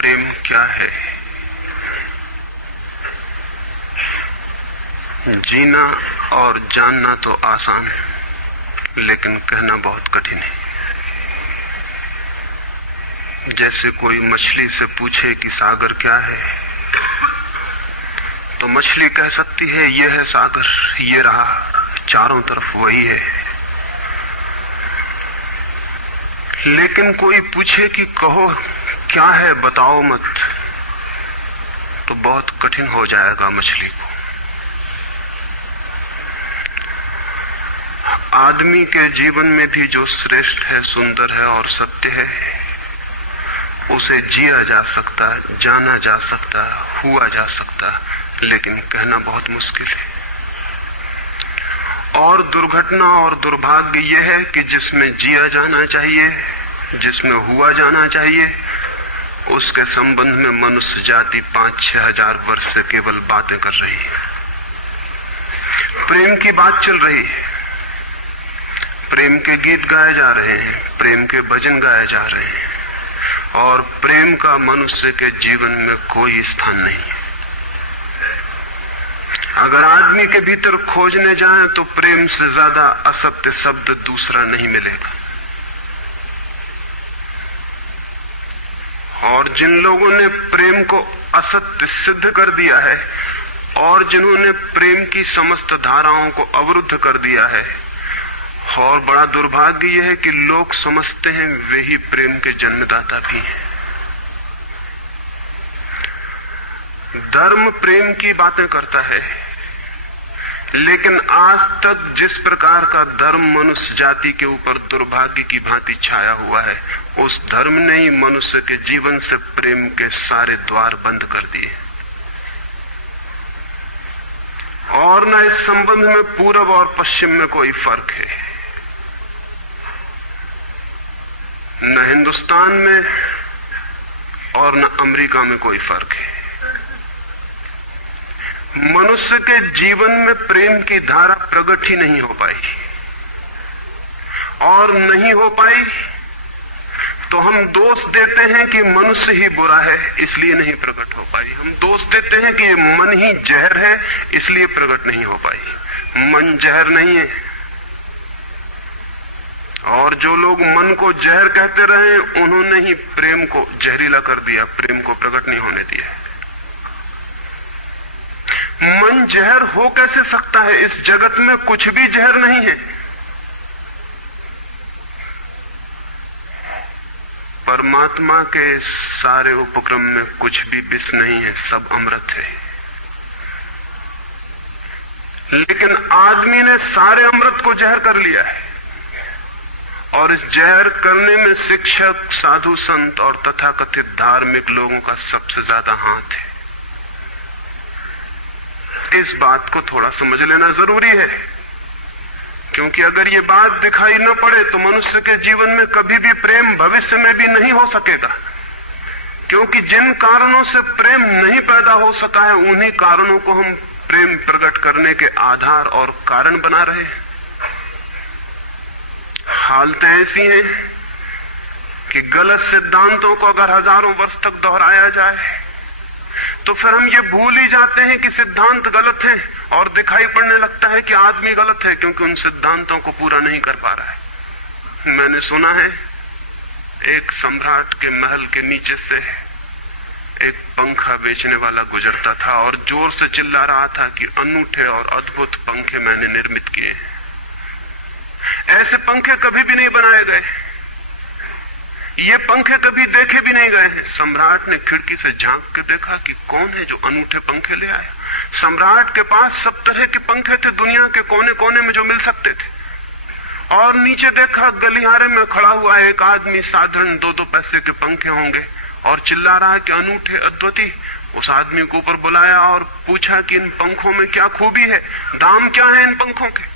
प्रेम क्या है? जीना और जानना तो आसान है, लेकिन कहना बहुत कठिन है। जैसे कोई मछली से पूछे कि सागर क्या है, तो मछली कह सकती है ये है सागर, ये रहा, चारों तरफ वही है। लेकिन कोई पूछे कि कहो क्या है, बताओ मत, तो बहुत कठिन हो जाएगा मछली को। आदमी के जीवन में भी जो श्रेष्ठ है, सुंदर है और सत्य है, उसे जिया जा सकता है, जाना जा सकता है, हुआ जा सकता है, लेकिन कहना बहुत मुश्किल है। और दुर्घटना और दुर्भाग्य यह है कि जिसमें जिया जाना चाहिए, जिसमें हुआ जाना चाहिए, उसके संबंध में मनुष्य जाति 5-6 हजार वर्ष से केवल बातें कर रही है। प्रेम की बात चल रही है, प्रेम के गीत गाए जा रहे हैं, प्रेम के भजन गाए जा रहे हैं, और प्रेम का मनुष्य के जीवन में कोई स्थान नहीं है। अगर आदमी के भीतर खोजने जाएं तो प्रेम से ज्यादा असत्य शब्द दूसरा नहीं मिलेगा। और जिन लोगों ने प्रेम को असत्य सिद्ध कर दिया है और जिन्होंने प्रेम की समस्त धाराओं को अवरुद्ध कर दिया है, और बड़ा दुर्भाग्य यह है कि लोग समझते हैं वे ही प्रेम के जन्मदाता भी हैं। धर्म प्रेम की बातें करता है, लेकिन आज तक जिस प्रकार का धर्म मनुष्य जाति के ऊपर दुर्भाग्य की भांति छाया हुआ है, उस धर्म ने ही मनुष्य के जीवन से प्रेम के सारे द्वार बंद कर दिए। और न इस संबंध में पूरब और पश्चिम में कोई फर्क है, न हिंदुस्तान में और न अमेरिका में कोई फर्क है। मनुष्य के जीवन में प्रेम की धारा प्रकट ही नहीं हो पाई, और नहीं हो पाई तो हम दोष देते हैं कि मनुष्य ही बुरा है, इसलिए नहीं प्रकट हो पाई। हम दोष देते हैं कि मन ही जहर है, इसलिए प्रकट नहीं हो पाई। मन जहर नहीं है, और जो लोग मन को जहर कहते रहे, उन्होंने ही प्रेम को जहरीला कर दिया, प्रेम को प्रकट नहीं होने दिया। मन जहर हो कैसे सकता है? इस जगत में कुछ भी जहर नहीं है। परमात्मा के सारे उपक्रम में कुछ भी विष नहीं है, सब अमृत है। लेकिन आदमी ने सारे अमृत को जहर कर लिया है, और इस जहर करने में शिक्षक, साधु, संत और तथाकथित धार्मिक लोगों का सबसे ज्यादा हाथ है। इस बात को थोड़ा समझ लेना जरूरी है, क्योंकि अगर ये बात दिखाई न पड़े तो मनुष्य के जीवन में कभी भी प्रेम भविष्य में भी नहीं हो सकेगा। क्योंकि जिन कारणों से प्रेम नहीं पैदा हो सका है, उन्हीं कारणों को हम प्रेम प्रकट करने के आधार और कारण बना रहे हैं। हालतें ऐसी हैं कि गलत सिद्धांतों को अगर हजारों वर्ष तक दोहराया जाए तो फिर हम ये भूल ही जाते हैं कि सिद्धांत गलत है, और दिखाई पड़ने लगता है कि आदमी गलत है, क्योंकि उन सिद्धांतों को पूरा नहीं कर पा रहा है। मैंने सुना है एक सम्राट के महल के नीचे से एक पंखा बेचने वाला गुजरता था और जोर से चिल्ला रहा था कि अनूठे और अद्भुत पंखे मैंने निर्मित किए हैं। ऐसे पंखे कभी भी नहीं बनाए गए, ये पंखे कभी देखे भी नहीं गए हैं। सम्राट ने खिड़की से झांक के देखा कि कौन है जो अनूठे पंखे ले आया। सम्राट के पास सब तरह के पंखे थे, दुनिया के कोने कोने में जो मिल सकते थे। और नीचे देखा, गलियारे में खड़ा हुआ एक आदमी, साधारण 2-2 पैसे के पंखे होंगे, और चिल्ला रहा है कि अनूठे, अद्वितीय। उस आदमी को ऊपर बुलाया और पूछा कि इन पंखों में क्या खूबी है, दाम क्या है इन पंखों के?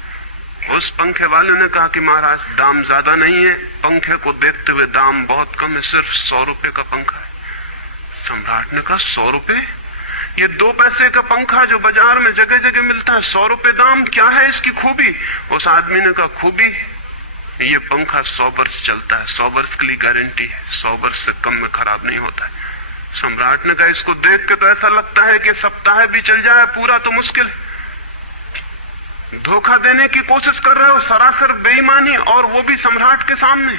उस पंखे वाले ने कहा कि महाराज, दाम ज्यादा नहीं है, पंखे को देखते हुए दाम बहुत कम है, सिर्फ 100 रुपए का पंखा है। सम्राट ने कहा 100 रुपए? ये 2 पैसे का पंखा जो बाजार में जगह जगह मिलता है, 100 रुपए दाम, क्या है इसकी खूबी? उस आदमी ने कहा खूबी, ये पंखा 100 वर्ष चलता है, 100 वर्ष के लिए गारंटी है, 100 वर्ष से कम में खराब नहीं होता है। सम्राट ने कहा, इसको देख के तो ऐसा लगता है कि सप्ताह भी चल जाए, पूरा तो मुश्किल। धोखा देने की कोशिश कर रहे हो, सरासर बेईमानी, और वो भी सम्राट के सामने।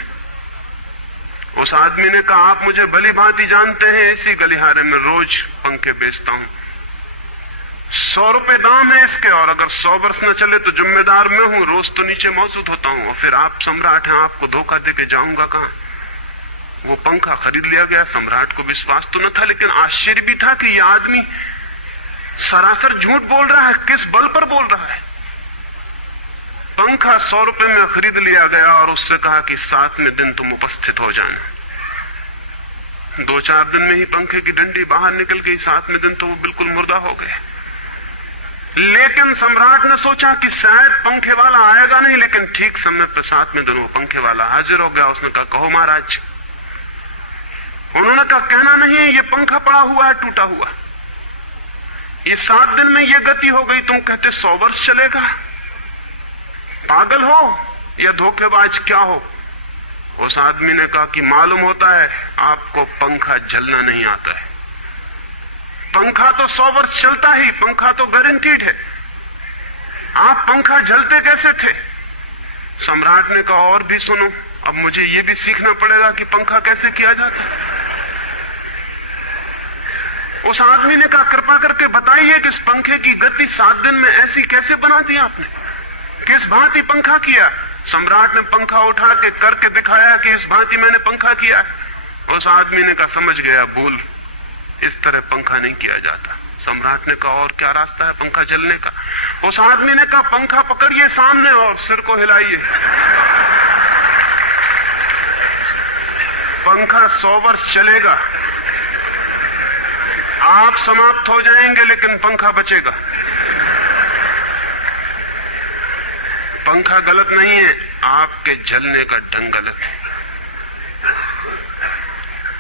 उस आदमी ने कहा, आप मुझे भली भांति जानते हैं, इसी गलिहारे में रोज पंखे बेचता हूं, 100 रुपए दाम है इसके, और अगर 100 वर्ष न चले तो जिम्मेदार मैं हूं, रोज तो नीचे मौजूद होता हूं, और फिर आप सम्राट हैं, आपको धोखा देके जाऊंगा कहां। वो पंखा खरीद लिया गया। सम्राट को विश्वास तो न था, लेकिन आश्चर्य भी था कि यह आदमी सरासर झूठ बोल रहा है, किस बल पर बोल रहा है। पंखा 100 रुपए में खरीद लिया गया और उससे कहा कि 7वें दिन तुम उपस्थित हो जाना। 2-4 दिन में ही पंखे की डंडी बाहर निकल गई, 7वें दिन तो वो बिल्कुल मुर्दा हो गए। लेकिन सम्राट ने सोचा कि शायद पंखे वाला आएगा नहीं, लेकिन ठीक समय पर 7वें दिन वो पंखे वाला हाजिर हो गया। उसने कहा, कहो महाराज। उन्होंने कहा, कहना नहीं है, ये पंखा पड़ा हुआ है टूटा हुआ, ये 7 दिन में ये गति हो गई, तुम कहते 100 वर्ष चलेगा। पागल हो या धोखेबाज, क्या हो? उस आदमी ने कहा कि मालूम होता है आपको पंखा जलना नहीं आता है। पंखा तो 100 वर्ष चलता ही, पंखा तो गारंटीड है। आप पंखा जलते कैसे थे? सम्राट ने कहा, और भी सुनो, अब मुझे ये भी सीखना पड़ेगा कि पंखा कैसे किया जाता है। उस आदमी ने कहा, कृपा करके बताइए कि इस पंखे की गति 7 दिन में ऐसी कैसे बना दी आपने, किस भांति पंखा किया? सम्राट ने पंखा उठा के करके दिखाया कि इस भांति मैंने पंखा किया। उस आदमी ने कहा, समझ गया, भूल, इस तरह पंखा नहीं किया जाता। सम्राट ने कहा, और क्या रास्ता है पंखा जलने का? उस आदमी ने कहा, पंखा पकड़िए सामने और सिर को हिलाइए। पंखा 100 वर्ष चलेगा, आप समाप्त हो जाएंगे, लेकिन पंखा बचेगा। पंखा गलत नहीं है, आपके जलने का ढंग गलत है।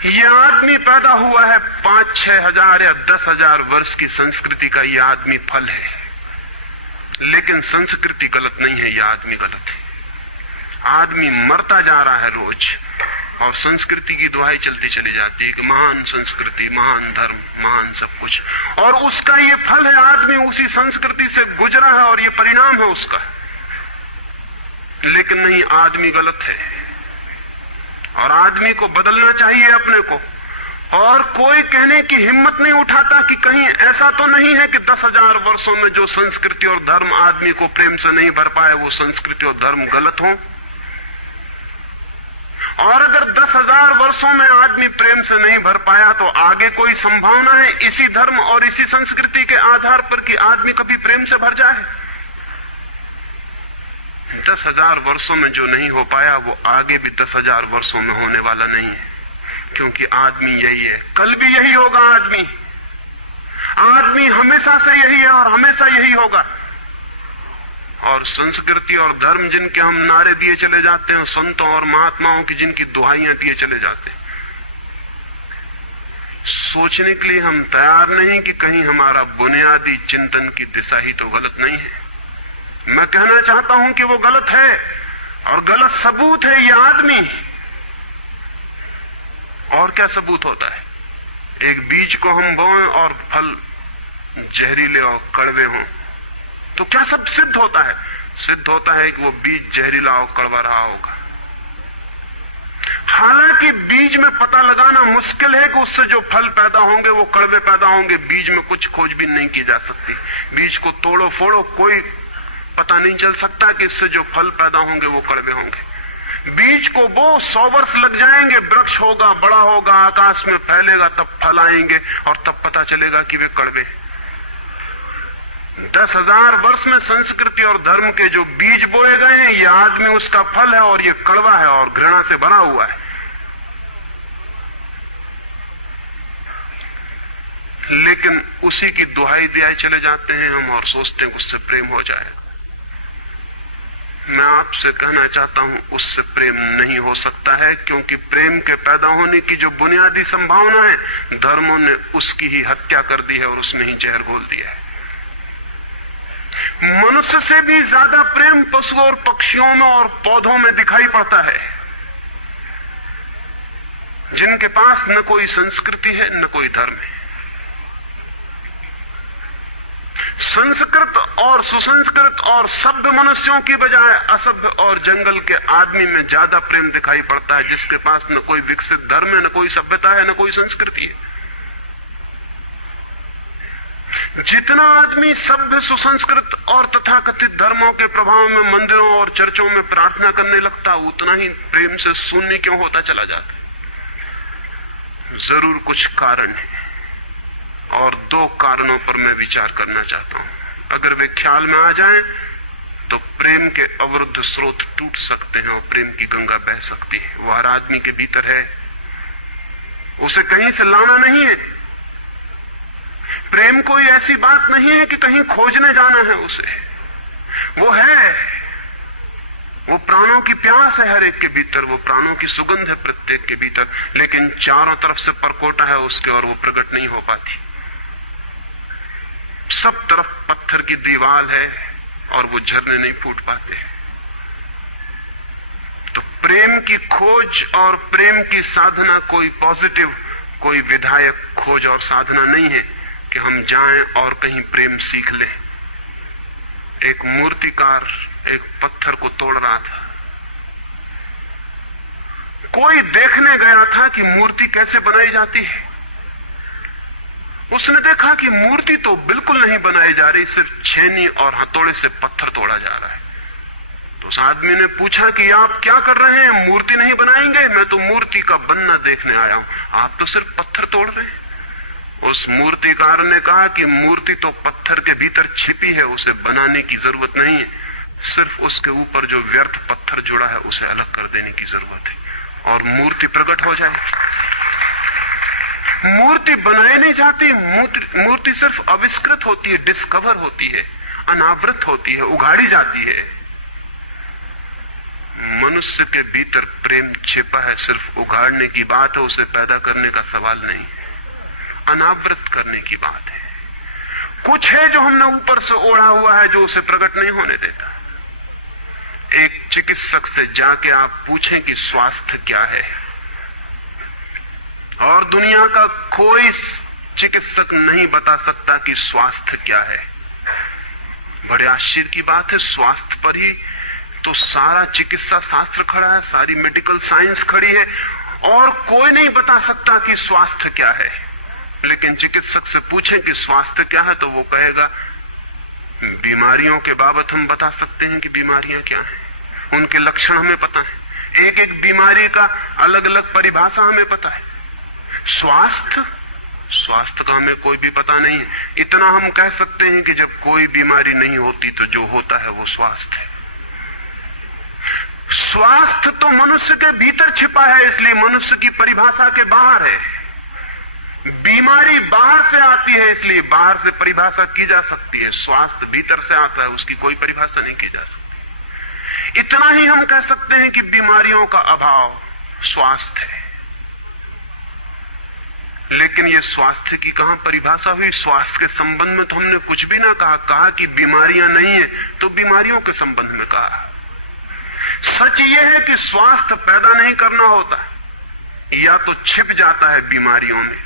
यह आदमी पैदा हुआ है 5-6 हजार या 10 हजार वर्ष की संस्कृति का, यह आदमी फल है, लेकिन संस्कृति गलत नहीं है, यह आदमी गलत है। आदमी मरता जा रहा है रोज, और संस्कृति की दुहाई चलती चली जाती है कि महान संस्कृति, महान धर्म, महान सब कुछ, और उसका ये फल है। आदमी उसी संस्कृति से गुजरा है और ये परिणाम है उसका। लेकिन नहीं, आदमी गलत है, और आदमी को बदलना चाहिए अपने को। और कोई कहने की हिम्मत नहीं उठाता कि कहीं ऐसा तो नहीं है कि 10,000 वर्षों में जो संस्कृति और धर्म आदमी को प्रेम से नहीं भर पाए, वो संस्कृति और धर्म गलत हो। और अगर 10,000 वर्षों में आदमी प्रेम से नहीं भर पाया, तो आगे कोई संभावना है इसी धर्म और इसी संस्कृति के आधार पर कि आदमी कभी प्रेम से भर जाए? 10,000 वर्षों में जो नहीं हो पाया, वो आगे भी 10,000 वर्षों में होने वाला नहीं है, क्योंकि आदमी यही है, कल भी यही होगा। आदमी हमेशा से यही है और हमेशा यही होगा। और संस्कृति और धर्म जिनके हम नारे दिए चले जाते हैं, संतों और महात्माओं की जिनकी दुहाइयां दिए चले जाते हैं, सोचने के लिए हम तैयार नहीं कि कहीं हमारा बुनियादी चिंतन की दिशा ही तो गलत नहीं है। मैं कहना चाहता हूं कि वो गलत है, और गलत सबूत है ये आदमी। और क्या सबूत होता है? एक बीज को हम बोएं और फल जहरीले और कड़वे हों, तो क्या सब सिद्ध होता है? सिद्ध होता है कि वो बीज जहरीला और कड़वा रहा होगा। हालांकि बीज में पता लगाना मुश्किल है कि उससे जो फल पैदा होंगे वो कड़वे पैदा होंगे। बीज में कुछ खोजबीन नहीं की जा सकती। बीज को तोड़ो फोड़ो, कोई पता नहीं चल सकता कि इससे जो फल पैदा होंगे वो कड़वे होंगे। बीज को वो 100 वर्ष लग जाएंगे, वृक्ष होगा, बड़ा होगा, आकाश में फैलेगा, तब फल आएंगे और तब पता चलेगा कि वे कड़वे। 10,000 वर्ष में संस्कृति और धर्म के जो बीज बोए गए हैं, ये आदमी उसका फल है, और ये कड़वा है और घृणा से भरा हुआ है। लेकिन उसी की दुहाई दिए चले जाते हैं हम, और सोचते हैं उससे प्रेम हो जाए। मैं आपसे कहना चाहता हूं, उससे प्रेम नहीं हो सकता है, क्योंकि प्रेम के पैदा होने की जो बुनियादी संभावना है, धर्मों ने उसकी ही हत्या कर दी है और उसमें ही जहर घोल दिया है। मनुष्य से भी ज्यादा प्रेम पशुओं और पक्षियों में और पौधों में दिखाई पड़ता है। जिनके पास न कोई संस्कृति है न कोई धर्म है। संस्कृत और सुसंस्कृत और सभ्य मनुष्यों की बजाय असभ्य और जंगल के आदमी में ज्यादा प्रेम दिखाई पड़ता है, जिसके पास न कोई विकसित धर्म है, न कोई सभ्यता है, न कोई संस्कृति है। जितना आदमी सभ्य, सुसंस्कृत और तथाकथित धर्मों के प्रभाव में मंदिरों और चर्चों में प्रार्थना करने लगता, उतना ही प्रेम से शून्य क्यों होता चला जाता। जरूर कुछ कारण है, और दो कारणों पर मैं विचार करना चाहता हूं। अगर वे ख्याल में आ जाएं तो प्रेम के अवरुद्ध स्रोत टूट सकते हैं और प्रेम की गंगा बह सकती है। वो हर आदमी के भीतर है, उसे कहीं से लाना नहीं है। प्रेम कोई ऐसी बात नहीं है कि कहीं खोजने जाना है उसे, वो है, वो प्राणों की प्यास है हर एक के भीतर, वो प्राणों की सुगंध है प्रत्येक के भीतर, लेकिन चारों तरफ से परकोटा है उसके और वो प्रकट नहीं हो पाती। सब तरफ पत्थर की दीवार है और वो झरने नहीं फूट पाते। तो प्रेम की खोज और प्रेम की साधना कोई पॉजिटिव, कोई विधायक खोज और साधना नहीं है कि हम जाएं और कहीं प्रेम सीख लें। एक मूर्तिकार एक पत्थर को तोड़ रहा था, कोई देखने गया था कि मूर्ति कैसे बनाई जाती है। उसने देखा कि मूर्ति तो बिल्कुल नहीं बनाई जा रही, सिर्फ छेनी और हथौड़े से पत्थर तोड़ा जा रहा है। तो उस आदमी ने पूछा कि आप क्या कर रहे हैं, मूर्ति नहीं बनाएंगे? मैं तो मूर्ति का बनना देखने आया हूं, आप तो सिर्फ पत्थर तोड़ रहे हैं। उस मूर्तिकार ने कहा कि मूर्ति तो पत्थर के भीतर छिपी है, उसे बनाने की जरूरत नहीं है, सिर्फ उसके ऊपर जो व्यर्थ पत्थर जुड़ा है उसे अलग कर देने की जरूरत है और मूर्ति प्रकट हो जाएगी। मूर्ति बनाई नहीं जाती, मूर्ति सिर्फ आविष्कृत होती है, डिस्कवर होती है, अनावृत होती है, उगाड़ी जाती है। मनुष्य के भीतर प्रेम छिपा है, सिर्फ उगाड़ने की बात है, उसे पैदा करने का सवाल नहीं है, अनावृत करने की बात है। कुछ है जो हमने ऊपर से ओढ़ा हुआ है, जो उसे प्रकट नहीं होने देता। एक चिकित्सक से जाके आप पूछें कि स्वास्थ्य क्या है, और दुनिया का कोई चिकित्सक नहीं बता सकता कि स्वास्थ्य क्या है। बड़े आश्चर्य की बात है, स्वास्थ्य पर ही तो सारा चिकित्सा शास्त्र खड़ा है, सारी मेडिकल साइंस खड़ी है, और कोई नहीं बता सकता कि स्वास्थ्य क्या है। लेकिन चिकित्सक से पूछें कि स्वास्थ्य क्या है, तो वो कहेगा बीमारियों के बाबत हम बता सकते हैं कि बीमारियां क्या हैं, उनके लक्षण हमें पता है, एक एक बीमारी का अलग अलग परिभाषा हमें पता है। स्वास्थ्य का हमें कोई भी पता नहीं है। इतना हम कह सकते हैं कि जब कोई बीमारी नहीं होती तो जो होता है वो स्वास्थ्य है। स्वास्थ्य तो मनुष्य के भीतर छिपा है, इसलिए मनुष्य की परिभाषा के बाहर है। बीमारी बाहर से आती है, इसलिए बाहर से परिभाषा की जा सकती है। स्वास्थ्य भीतर से आता है, उसकी कोई परिभाषा नहीं की जा सकती। इतना ही हम कह सकते हैं कि बीमारियों का अभाव स्वास्थ्य है। लेकिन ये स्वास्थ्य की कहां परिभाषा हुई? स्वास्थ्य के संबंध में तो हमने कुछ भी ना कहा कि बीमारियां नहीं है, तो बीमारियों के संबंध में कहा। सच ये है कि स्वास्थ्य पैदा नहीं करना होता, या तो छिप जाता है बीमारियों में,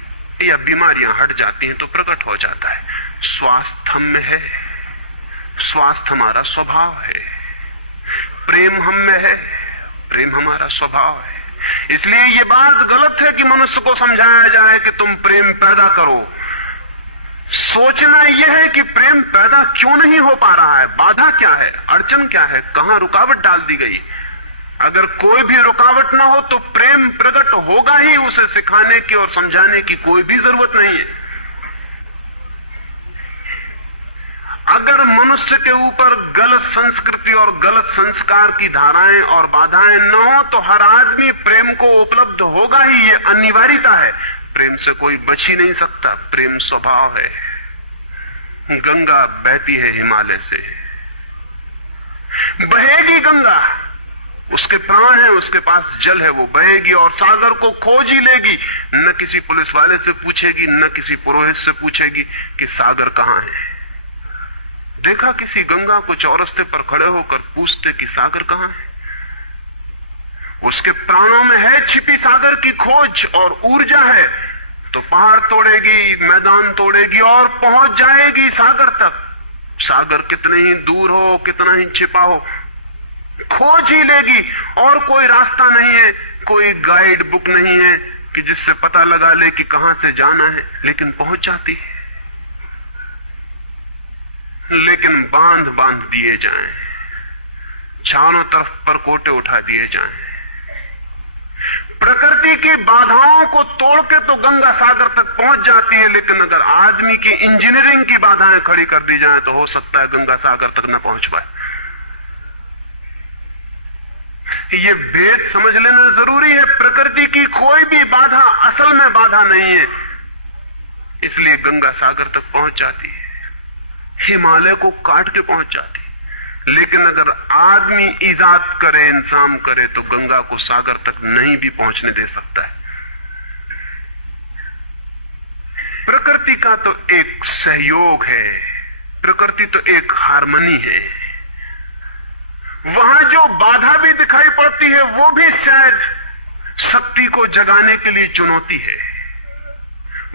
या बीमारियां हट जाती हैं तो प्रकट हो जाता है। स्वास्थ्य हम में है, स्वास्थ्य हमारा स्वभाव है, प्रेम हम में है, प्रेम हमारा स्वभाव है। इसलिए ये बात गलत है कि मनुष्य को समझाया जाए कि तुम प्रेम पैदा करो। सोचना यह है कि प्रेम पैदा क्यों नहीं हो पा रहा है, बाधा क्या है, अड़चन क्या है, कहां रुकावट डाल दी गई। अगर कोई भी रुकावट ना हो तो प्रेम प्रकट होगा ही, उसे सिखाने की और समझाने की कोई भी जरूरत नहीं है। अगर मनुष्य के ऊपर गलत संस्कृति और गलत संस्कार की धाराएं और बाधाएं न हो तो हर आदमी प्रेम को उपलब्ध होगा ही, ये अनिवार्यता है। प्रेम से कोई बच ही नहीं सकता, प्रेम स्वभाव है। गंगा बहती है हिमालय से, बहेगी गंगा, उसके प्राण है, उसके पास जल है, वो बहेगी और सागर को खोज ही लेगी। न किसी पुलिस वाले से पूछेगी, न किसी पुरोहित से पूछेगी कि सागर कहां है। देखा किसी गंगा को चौरस्ते पर खड़े होकर पूछते कि सागर कहां है? उसके प्राणों में है छिपी सागर की खोज और ऊर्जा है, तो पहाड़ तोड़ेगी, मैदान तोड़ेगी और पहुंच जाएगी सागर तक। सागर कितने ही दूर हो, कितना ही छिपा हो, खोज ही लेगी। और कोई रास्ता नहीं है, कोई गाइड बुक नहीं है कि जिससे पता लगा ले कि कहां से जाना है, लेकिन पहुंच जाती है। लेकिन बांध बांध दिए जाएं, चारों तरफ परकोटे उठा दिए जाएं, प्रकृति की बाधाओं को तोड़ के तो गंगा सागर तक पहुंच जाती है, लेकिन अगर आदमी की इंजीनियरिंग की बाधाएं खड़ी कर दी जाएं तो हो सकता है गंगा सागर तक न पहुंच पाए। ये भेद समझ लेना जरूरी है। प्रकृति की कोई भी बाधा असल में बाधा नहीं है, इसलिए गंगा सागर तक पहुंच जाती है, हिमालय को काट के पहुंच जाती है। लेकिन अगर आदमी ईजाद करे, इंतजाम करे, तो गंगा को सागर तक नहीं भी पहुंचने दे सकता है। प्रकृति का तो एक सहयोग है, प्रकृति तो एक हार्मनी है। वहां जो बाधा भी दिखाई पड़ती है वो भी शायद शक्ति को जगाने के लिए चुनौती है।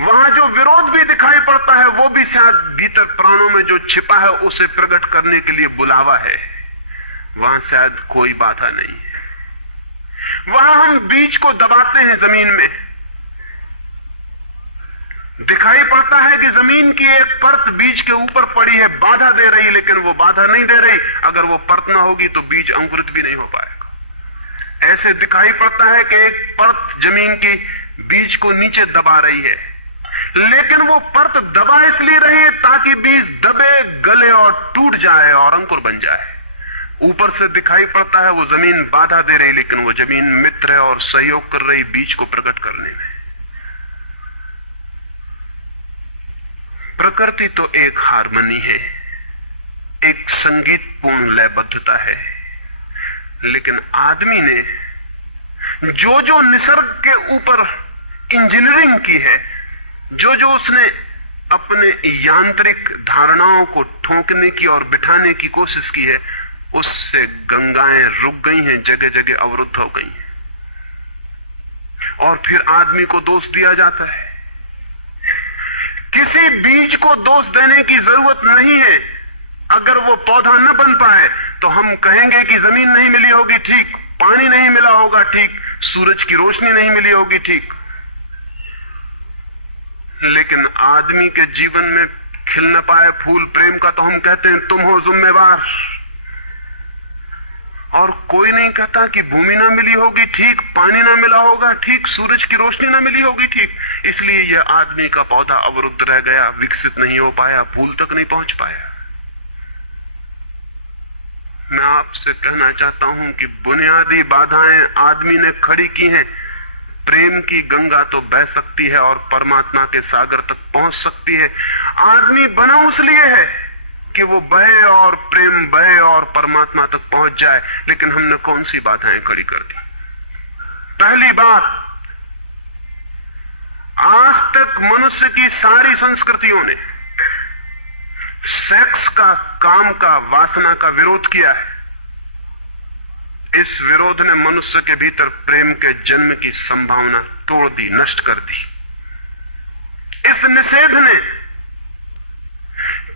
वहां जो विरोध भी दिखाई पड़ता है वो भी शायद भीतर प्राणों में जो छिपा है उसे प्रकट करने के लिए बुलावा है। वहां शायद कोई बाधा नहीं है। वहां हम बीज को दबाते हैं जमीन में, दिखाई पड़ता है कि जमीन की एक परत बीज के ऊपर पड़ी है, बाधा दे रही, लेकिन वो बाधा नहीं दे रही। अगर वो परत ना होगी तो बीज अंकुरित भी नहीं हो पाएगा। ऐसे दिखाई पड़ता है कि एक परत जमीन की बीज को नीचे दबा रही है, लेकिन वो परत दबा इसलिए रही है ताकि बीज दबे, गले और टूट जाए और अंकुर बन जाए। ऊपर से दिखाई पड़ता है वो जमीन बाधा दे रही, लेकिन वो जमीन मित्र है और सहयोग कर रही बीज को प्रकट करने में। प्रकृति तो एक हार्मनी है, एक संगीतपूर्ण लयबद्धता है, लेकिन आदमी ने जो जो निसर्ग के ऊपर इंजीनियरिंग की है, जो जो उसने अपने यांत्रिक धारणाओं को ठोंकने की और बिठाने की कोशिश की है, उससे गंगाएं रुक गई हैं, जगह जगह अवरुद्ध हो गई हैं। और फिर आदमी को दोष दिया जाता है। किसी बीज को दोष देने की जरूरत नहीं है। अगर वो पौधा न बन पाए तो हम कहेंगे कि जमीन नहीं मिली होगी, ठीक, पानी नहीं मिला होगा, ठीक, सूरज की रोशनी नहीं मिली होगी, ठीक, लेकिन आदमी के जीवन में खिल न पाए फूल प्रेम का तो हम कहते हैं तुम हो जिम्मेवार। और कोई नहीं कहता कि भूमि ना मिली होगी, ठीक, पानी ना मिला होगा, ठीक, सूरज की रोशनी ना मिली होगी, ठीक, इसलिए यह आदमी का पौधा अवरुद्ध रह गया, विकसित नहीं हो पाया, फूल तक नहीं पहुंच पाया। मैं आपसे कहना चाहता हूं कि बुनियादी बाधाएं आदमी ने खड़ी की हैं। प्रेम की गंगा तो बह सकती है और परमात्मा के सागर तक पहुंच सकती है। आदमी बना उसलिए है कि वो बहे और प्रेम बहे और परमात्मा तक पहुंच जाए, लेकिन हमने कौन सी बाधाएं खड़ी कर दी? पहली बात, आज तक मनुष्य की सारी संस्कृतियों ने सेक्स का, काम का, वासना का विरोध किया है। इस विरोध ने मनुष्य के भीतर प्रेम के जन्म की संभावना तोड़ दी, नष्ट कर दी। इस निषेध ने,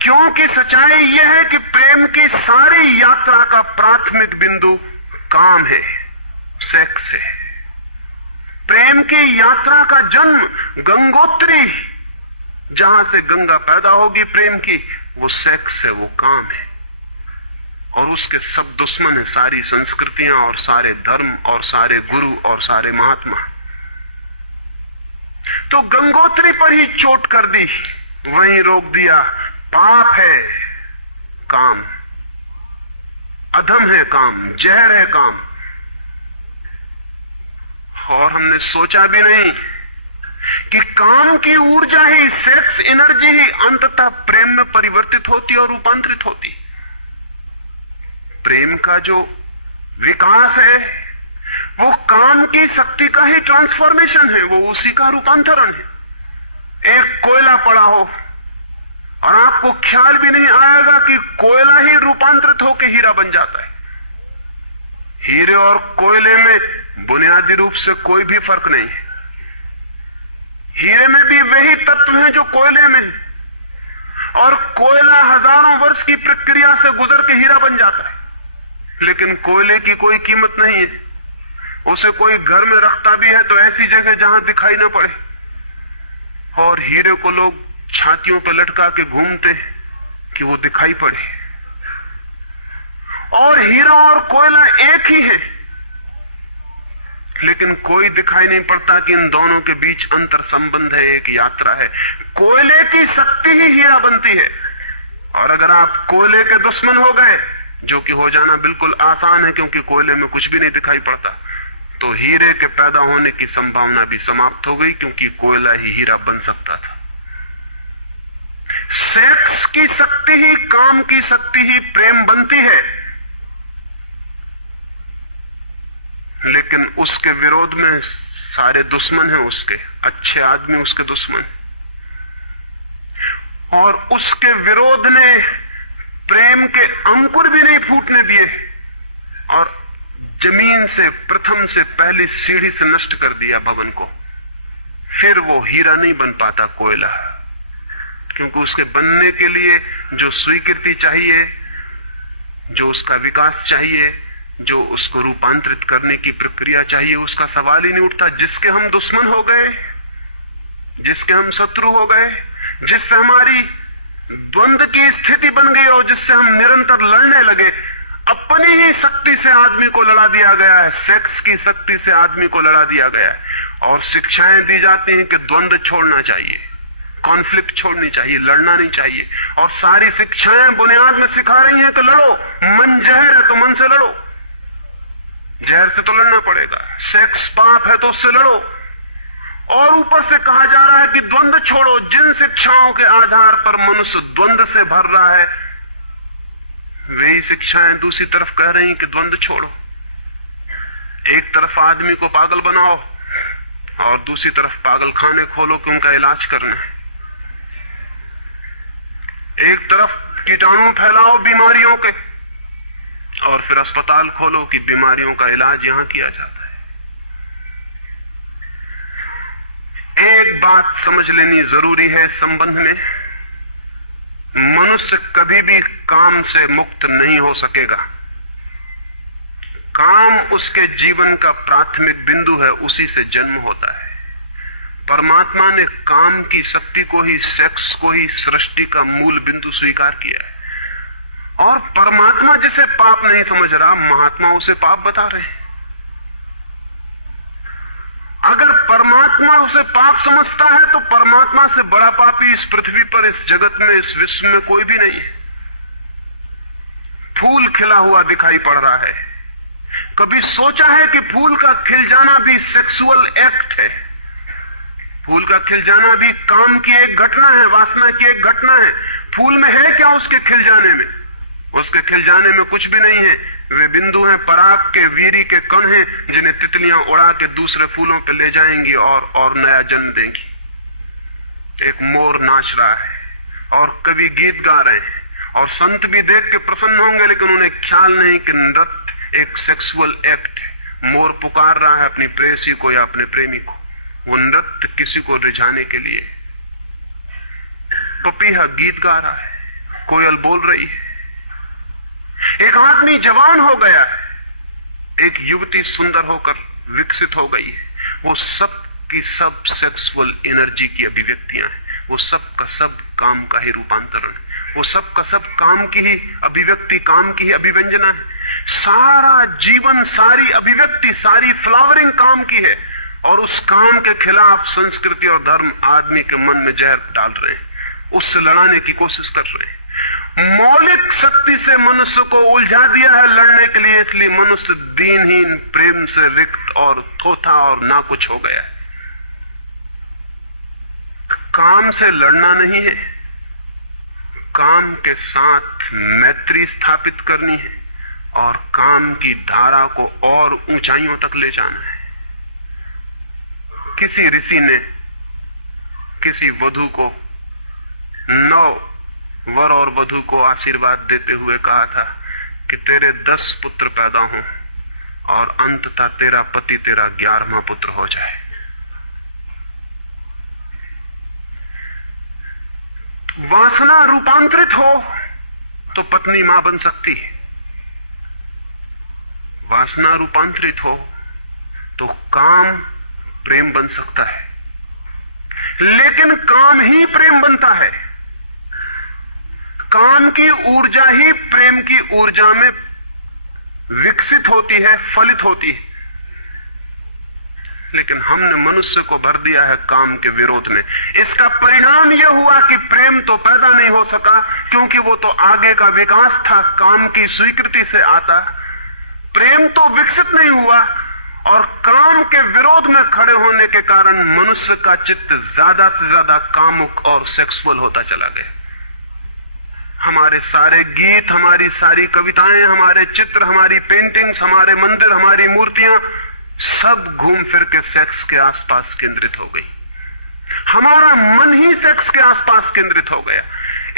क्योंकि सच्चाई यह है कि प्रेम की सारी यात्रा का प्राथमिक बिंदु काम है, सेक्स है। प्रेम की यात्रा का जन्म गंगोत्री, जहां से गंगा पैदा होगी प्रेम की, वो सेक्स है, वो काम है। और उसके सब दुश्मन है, सारी संस्कृतियां और सारे धर्म और सारे गुरु और सारे महात्मा। तो गंगोत्री पर ही चोट कर दी, वहीं रोक दिया। पाप है काम, अधम है काम, जहर है काम। और हमने सोचा भी नहीं कि काम की ऊर्जा ही, सेक्स एनर्जी ही अंततः प्रेम में परिवर्तित होती और रूपांतरित होती। प्रेम का जो विकास है वो काम की शक्ति का ही ट्रांसफॉर्मेशन है, वो उसी का रूपांतरण है। एक कोयला पड़ा हो और आपको ख्याल भी नहीं आएगा कि कोयला ही रूपांतरित होकर हीरा बन जाता है। हीरे और कोयले में बुनियादी रूप से कोई भी फर्क नहीं है। हीरे में भी वही तत्व हैं जो कोयले में, और कोयला हजारों वर्ष की प्रक्रिया से गुजर के हीरा बन जाता है, लेकिन कोयले की कोई कीमत नहीं है। उसे कोई घर में रखता भी है तो ऐसी जगह जहां दिखाई न पड़े, और हीरे को लोग छातियों पर लटका के घूमते कि वो दिखाई पड़े। और हीरा और कोयला एक ही है, लेकिन कोई दिखाई नहीं पड़ता कि इन दोनों के बीच अंतर संबंध है, एक यात्रा है। कोयले की शक्ति ही हीरा बनती है, और अगर आप कोयले के दुश्मन हो गए, जो कि हो जाना बिल्कुल आसान है क्योंकि कोयले में कुछ भी नहीं दिखाई पड़ता, तो हीरे के पैदा होने की संभावना भी समाप्त हो गई, क्योंकि कोयला ही हीरा बन सकता था। सेक्स की शक्ति ही, काम की शक्ति ही प्रेम बनती है, लेकिन उसके विरोध में सारे दुश्मन हैं उसके, अच्छे आदमी उसके दुश्मन, और उसके विरोध ने प्रेम के अंकुर भी नहीं फूटने दिए, और जमीन से प्रथम से पहली सीढ़ी से नष्ट कर दिया भवन को। फिर वो हीरा नहीं बन पाता कोयला, क्योंकि उसके बनने के लिए जो स्वीकृति चाहिए, जो उसका विकास चाहिए, जो उसको रूपांतरित करने की प्रक्रिया चाहिए, उसका सवाल ही नहीं उठता। जिसके हम दुश्मन हो गए, जिसके हम शत्रु हो गए, जिससे हमारी द्वंद्व की स्थिति बन गई और जिससे हम निरंतर लड़ने लगे, अपनी ही शक्ति से आदमी को लड़ा दिया गया है, सेक्स की शक्ति से आदमी को लड़ा दिया गया है। और शिक्षाएं दी जाती हैं कि द्वंद्व छोड़ना चाहिए, कॉन्फ्लिक्ट छोड़नी चाहिए, लड़ना नहीं चाहिए, और सारी शिक्षाएं बुनियाद में सिखा रही हैं कि लड़ो, मन जहर है तो मन से लड़ो, जहर से तो लड़ना पड़ेगा, सेक्स पाप है तो उससे लड़ो, और ऊपर से कहा जा रहा है कि द्वंद्व छोड़ो। जिन शिक्षाओं के आधार पर मनुष्य द्वंद्व से भर रहा है, वही शिक्षाएं दूसरी तरफ कह रही कि द्वंद्व छोड़ो। एक तरफ आदमी को पागल बनाओ और दूसरी तरफ पागल खाने खोलो कि उनका इलाज करना है। एक तरफ कीटाणु फैलाओ बीमारियों के, और फिर अस्पताल खोलो कि बीमारियों का इलाज यहां किया जाता है। एक बात समझ लेनी जरूरी है इस संबंध में, मनुष्य कभी भी काम से मुक्त नहीं हो सकेगा। काम उसके जीवन का प्राथमिक बिंदु है, उसी से जन्म होता है। परमात्मा ने काम की शक्ति को ही, सेक्स को ही सृष्टि का मूल बिंदु स्वीकार किया है, और परमात्मा जिसे पाप नहीं समझ रहा, महात्मा उसे पाप बता रहे हैं। अगर परमात्मा उसे पाप समझता है तो परमात्मा से बड़ा पापी इस पृथ्वी पर, इस जगत में, इस विश्व में कोई भी नहीं है। फूल खिला हुआ दिखाई पड़ रहा है, कभी सोचा है कि फूल का खिल जाना भी सेक्सुअल एक्ट है? फूल का खिल जाना भी काम की एक घटना है, वासना की एक घटना है। फूल में है क्या उसके खिल जाने में? उसके खिल जाने में कुछ भी नहीं है। वे बिंदु हैं, पराग के, वीरी के कण हैं, जिन्हें तितलियां उड़ा के दूसरे फूलों पे ले जाएंगी और नया जन्म देंगी। एक मोर नाच रहा है और कवि गीत गा रहे हैं, और संत भी देख के प्रसन्न होंगे, लेकिन उन्हें ख्याल नहीं कि नृत्य एक सेक्सुअल एक्ट है। मोर पुकार रहा है अपनी प्रेयसी को या अपने प्रेमी को, वो नृत्य किसी को रिझाने के लिए। पपीहा गीत गा रहा है, कोयल बोल रही है। एक आदमी जवान हो गया है, एक युवती सुंदर होकर विकसित हो गई है। वो सब की सब सेक्सुअल एनर्जी की अभिव्यक्तियां हैं, वो सब का सब काम का ही रूपांतरण है, वो सब का सब काम की ही अभिव्यक्ति, काम की ही अभिव्यंजना है। सारा जीवन, सारी अभिव्यक्ति, सारी फ्लावरिंग काम की है, और उस काम के खिलाफ संस्कृति और धर्म आदमी के मन में जहर डाल रहे हैं, उससे लड़ाने की कोशिश कर रहे हैं। मौलिक शक्ति से मनुष्य को उलझा दिया है लड़ने के लिए, इसलिए मनुष्य दीनहीन, प्रेम से रिक्त और थोथा और ना कुछ हो गया है। काम से लड़ना नहीं है, काम के साथ मैत्री स्थापित करनी है और काम की धारा को और ऊंचाइयों तक ले जाना है। किसी ऋषि ने किसी वधू को, 9 वर और वधू को आशीर्वाद देते हुए कहा था कि तेरे 10 पुत्र पैदा हों और अंततः तेरा पति तेरा 11वां पुत्र हो जाए। वासना रूपांतरित हो तो पत्नी मां बन सकती है, वासना रूपांतरित हो तो काम प्रेम बन सकता है, लेकिन काम ही प्रेम बनता है। काम की ऊर्जा ही प्रेम की ऊर्जा में विकसित होती है, फलित होती है। लेकिन हमने मनुष्य को भर दिया है काम के विरोध में। इसका परिणाम यह हुआ कि प्रेम तो पैदा नहीं हो सका, क्योंकि वो तो आगे का विकास था, काम की स्वीकृति से आता। प्रेम तो विकसित नहीं हुआ, और काम के विरोध में खड़े होने के कारण मनुष्य का चित्त ज्यादा से ज्यादा कामुक और सेक्सुअल होता चला गया। हमारे सारे गीत, हमारी सारी कविताएं, हमारे चित्र, हमारी पेंटिंग्स, हमारे मंदिर, हमारी मूर्तियां सब घूम फिर के सेक्स के आसपास केंद्रित हो गई। हमारा मन ही सेक्स के आसपास केंद्रित हो गया।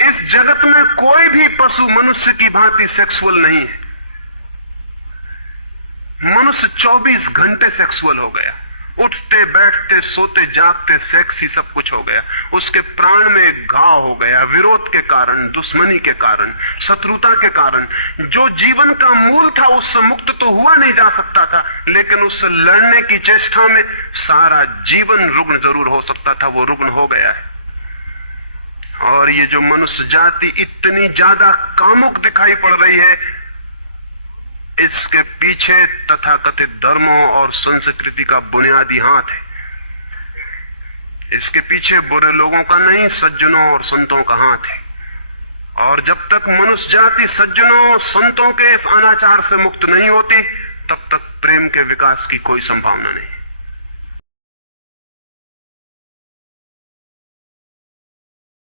इस जगत में कोई भी पशु मनुष्य की भांति सेक्सुअल नहीं है। मनुष्य 24 घंटे सेक्सुअल हो गया। उठते बैठते सोते जागते सेक्स ही सब कुछ हो गया। उसके प्राण में एक घाव हो गया, विरोध के कारण, दुश्मनी के कारण, शत्रुता के कारण। जो जीवन का मूल था उससे मुक्त तो हुआ नहीं जा सकता था, लेकिन उससे लड़ने की चेष्टा में सारा जीवन रुग्ण जरूर हो सकता था, वो रुग्ण हो गया है। और ये जो मनुष्य जाति इतनी ज्यादा कामुक दिखाई पड़ रही है, इसके पीछे तथाकथित धर्मों और संस्कृति का बुनियादी हाथ है। इसके पीछे बुरे लोगों का नहीं, सज्जनों और संतों का हाथ है। और जब तक मनुष्य जाति सज्जनों और संतों के इस अनाचार से मुक्त नहीं होती, तब तक प्रेम के विकास की कोई संभावना नहीं।